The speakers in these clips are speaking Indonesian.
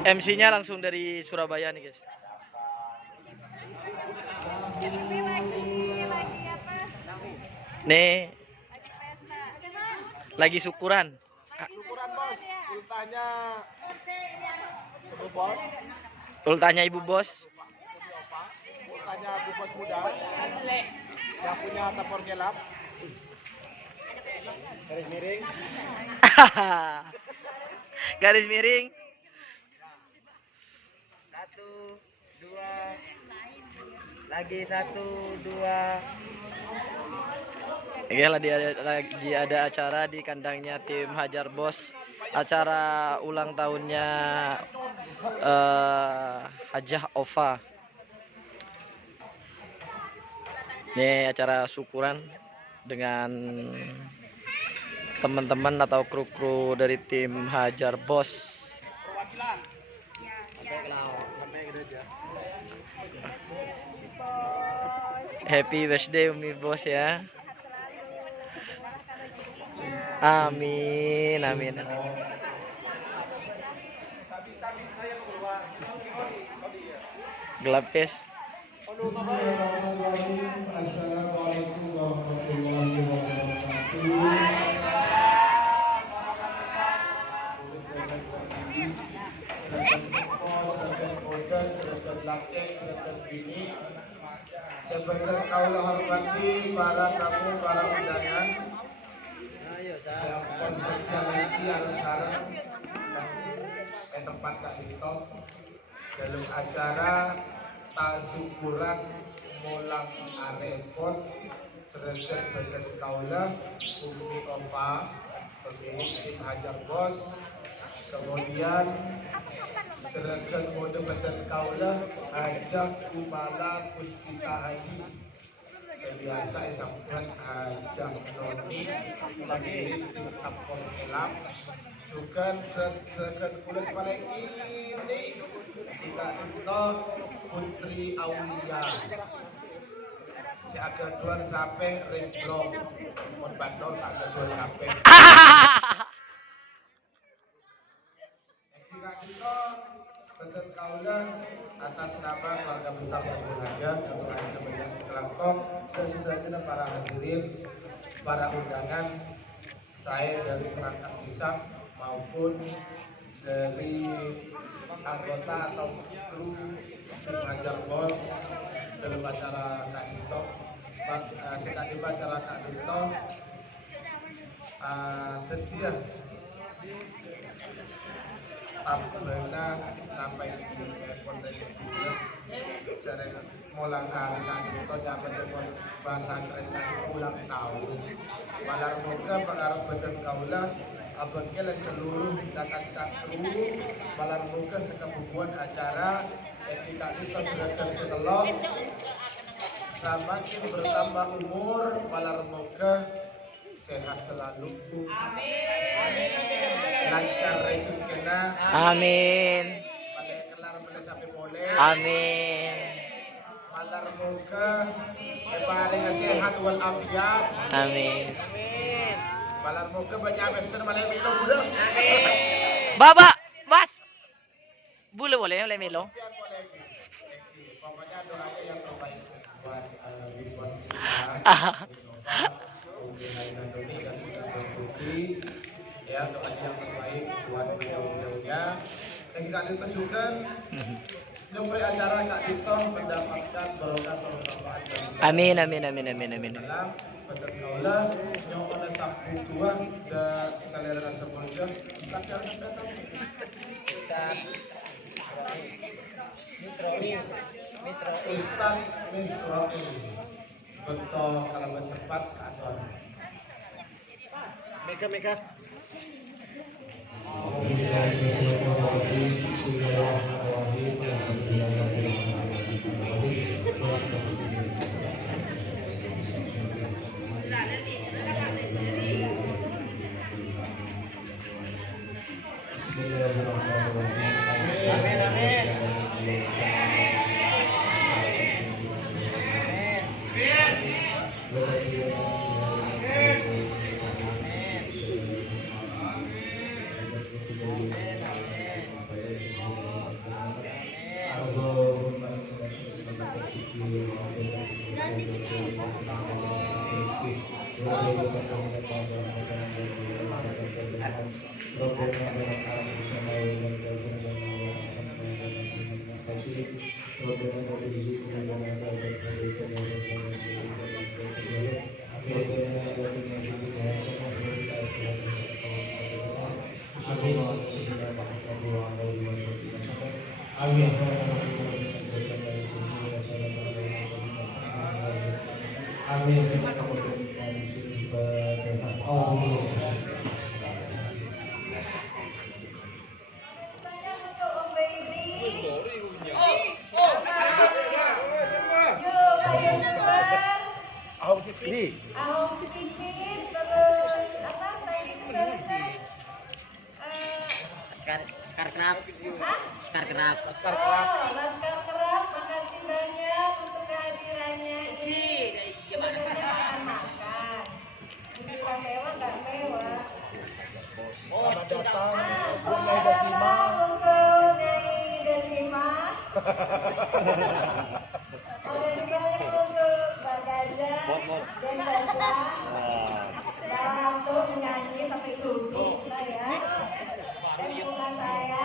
MC-nya langsung dari Surabaya nih guys. Nih lagi syukuran. Syukuran bos, ultahnya Ibu Bos. Ultahnya Ibu Bos. Ultahnya Ibu Bos muda yang punya tapor gelap. Garis miring. Garis miring. 1, 2, lagi 1, 2. Oke, lagi ada acara di kandangnya tim Hajar Bos. Acara ulang tahunnya Hajah Ova. Ini acara syukuran dengan teman-teman atau kru-kru dari tim Hajar Bos. Happy birthday Umi Bos ya. Amin, amin, amin. Gelap guys. Assalamualaikum warahmatullahi wabarakatuh. Sebentar kaulah hormati para tamu, para undangan. Konsepnya lagi harus sarang tempat Kak Dito dalam acara tasukuran mulang arepot serta berkat kaulah Umi Ova pemilik tim Hajar Bos, kemudian terdekat mode berkat kaulah Hajah Kumala Puspita Haji biasa disambut Hajah Noni pemilik tim Tapor Elam juga terdekat kulit paling ini kita itu Putri Aulia si agak dua sampai ringblok mon bandol agak dua sampai jika kita bentuk kaulah atas nama keluarga besar yang berharga yang berada banyak sekelangkong dan sudah para hadirin para undangan saya dari perangkat desa maupun dari anggota atau kru tim Hajar Bos dalam acara Kak Dito. Sekali acara Kak Dito setia tampilnya sampai di kondisi dari mulang hari Kak Dito dapat bahasa kereta ulang tahun. Malam moga pengaruh betul kaulah apabila seluruh kakak kru malam moga sekebubuan acara ketika kita sudah setelah semakin bertambah umur malam moga sehat selalu. Amin. Lancar rezekinya. Amin. Pada kelar boleh sampai boleh. Amin. Malam moga paling sehat walafiat. Amin. Malam moga banyak pesan malam minum udah. Amin. Bapak, Mas. Boleh oleh Milo. Pokoknya doanya yang terbaik buat Big Boss ya, doa yang terbaik buat beliau-beliaunya. Dan Kak Dito juga nyumpri acara Kak Dito mendapatkan barokah persamaan. Amin, amin, amin, amin, amin. Betul kaulah yang pada sabtu tua dan selera sebelumnya takkan datang. Ustaz Misra'i betul kalau tepat kantor. Mega Laskar Kerap. Laskar Kerap. Laskar Kerap, makasih banyak untuk kehadirannya ini. Makan. Bisa mewah nggak mewah? Selamat datang Selamat datang untuk Nyai Desima. Dan juga untuk Mbak Gaza dan Gaza. Dalam waktu menyanyi sampai subuh, ya. Dan bunga saya.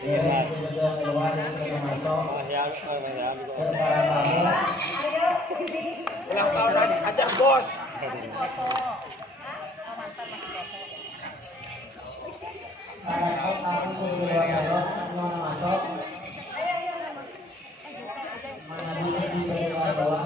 Sudah keluar kita masuk. Para tamu. Ayo, ini. Ulang tahun Hajar Bos. Para tamu sudah keluar masuk. Mana bisa dibawa bawa.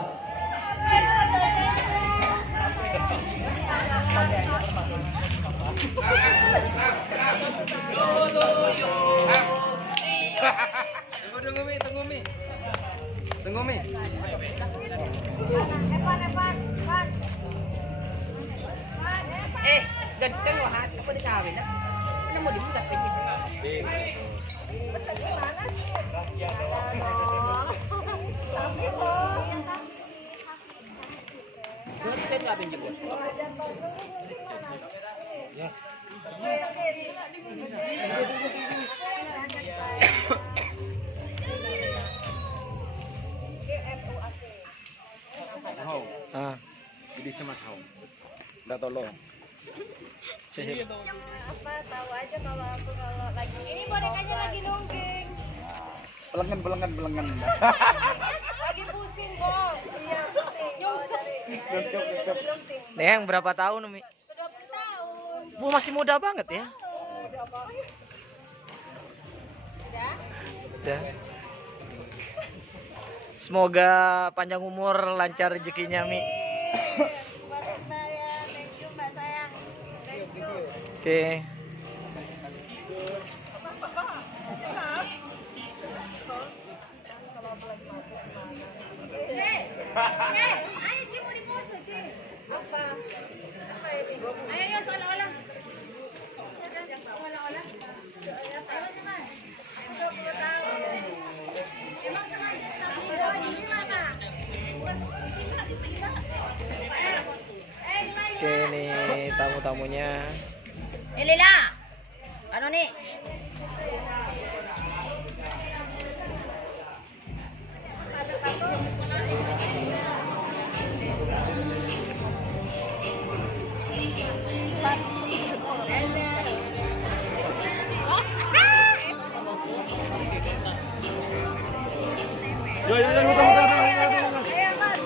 Tunggu Mi. Ganteng lahat. Apa disabi na? Ano mo, di mo sabi niya? Basta gimana sih? Sabi mo. Ano sa sabi niyo, boss? Ah, Bidis na masahong. Datolo. Apa tahu aja kalau aku kalau lagi ini bonekanya lagi nungging. Belengan. Lagi pusing, Bos. Iya, pusing. Nyungsing. Neng berapa tahun Umi? 20 tahun. Bu masih muda banget ya. Udah, Bos. Udah. Udah. Semoga panjang umur, lancar rezekinya Mi. Buat saya, thank you Mbak sayang. Thank you. Oke. Ayo Ci mau dimusuh Ci. Apa? Apa ya Ci? Ayo seolah-olah. Seolah-olah. Seolah-olah. 20 tahun. Emang sengaja sama di mana? Oke nih tamu-tamunya. Lila. Ano ni?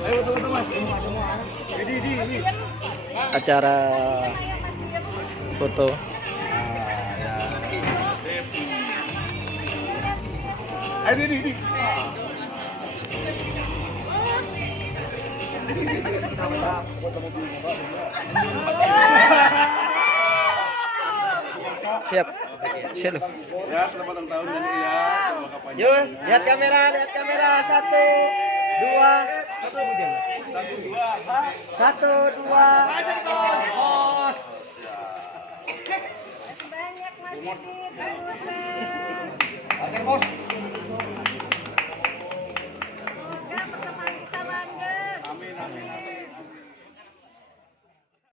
Yo, betul Mas. Semua. Ini. Acara foto. Ayo di. Oh. Siap. Siap. Ya, selamat ulang tahun dan ya. Yuk, lihat kamera, lihat kamera. 1, 2, 1, 2. Banyak Mas Didit, Bos.